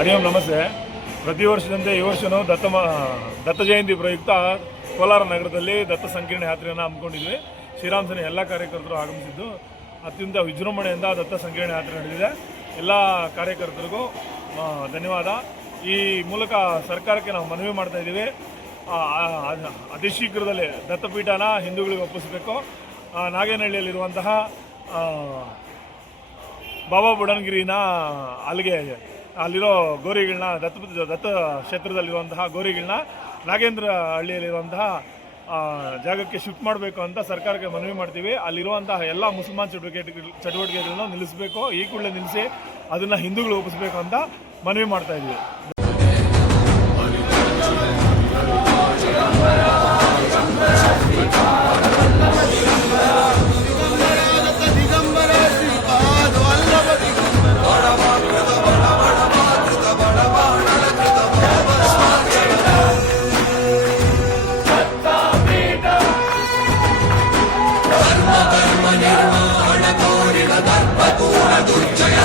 ಹರಿ ಓಂ ನಮಸ್ತೆ. ಪ್ರತಿ ವರ್ಷದಂತೆ ಈ ವರ್ಷವೂ ದತ್ತ ದತ್ತ ಜಯಂತಿ ಪ್ರಯುಕ್ತ ಕೋಲಾರ ನಗರದಲ್ಲಿ ದತ್ತ ಸಂಕೀರ್ಣ ಯಾತ್ರೆಯನ್ನು ಹಮ್ಮಿಕೊಂಡಿದ್ವಿ. ಶ್ರೀರಾಮ್ ಸೇನೆ ಎಲ್ಲ ಕಾರ್ಯಕರ್ತರು ಆಗಮಿಸಿದ್ದು, ಅತ್ಯಂತ ವಿಜೃಂಭಣೆಯಿಂದ ದತ್ತ ಸಂಕೀರ್ಣ ಯಾತ್ರೆ ನಡೆದಿದೆ. ಎಲ್ಲ ಕಾರ್ಯಕರ್ತರಿಗೂ ಧನ್ಯವಾದ. ಈ ಮೂಲಕ ಸರ್ಕಾರಕ್ಕೆ ನಾವು ಮನವಿ ಮಾಡ್ತಾ ಇದ್ದೀವಿ. ಅತಿ ಶೀಘ್ರದಲ್ಲಿ ದತ್ತಪೀಠನ ಹಿಂದೂಗಳಿಗೆ ಒಪ್ಪಿಸಬೇಕು. ನಾಗೇನಹಳ್ಳಿಯಲ್ಲಿರುವಂತಹ ಬಾಬಾ ಬುಡನ್ಗಿರಿನ ಅಲ್ಲಿಗೆ ಅಲ್ಲಿರೋ ಗೋರಿಗಳನ್ನ ದತ್ತ ದತ್ತ ಕ್ಷೇತ್ರದಲ್ಲಿರುವಂತಹ ಗೋರಿಗಳನ್ನ ನಾಗೇಂದ್ರ ಹಳ್ಳಿಯಲ್ಲಿರುವಂತಹ ಜಾಗಕ್ಕೆ ಶಿಫ್ಟ್ ಮಾಡಬೇಕು ಅಂತ ಸರ್ಕಾರಕ್ಕೆ ಮನವಿ ಮಾಡ್ತೀವಿ. ಅಲ್ಲಿರುವಂತಹ ಎಲ್ಲ ಮುಸಲ್ಮಾನ್ ಚಟುವಟಿಕೆ ಚಟುವಟಿಕೆಗಳನ್ನ ನಿಲ್ಲಿಸಬೇಕು. ಈ ಕೂಡಲೇ ನಿಲ್ಲಿಸಿ ಅದನ್ನು ಹಿಂದೂಗಳು ಒಪ್ಪಿಸಬೇಕು ಅಂತ ಮನವಿ ಮಾಡ್ತಾ ಇದ್ದೀವಿ. कर्म निर्माण कोरिव दर्पपूर्ण दुर्जय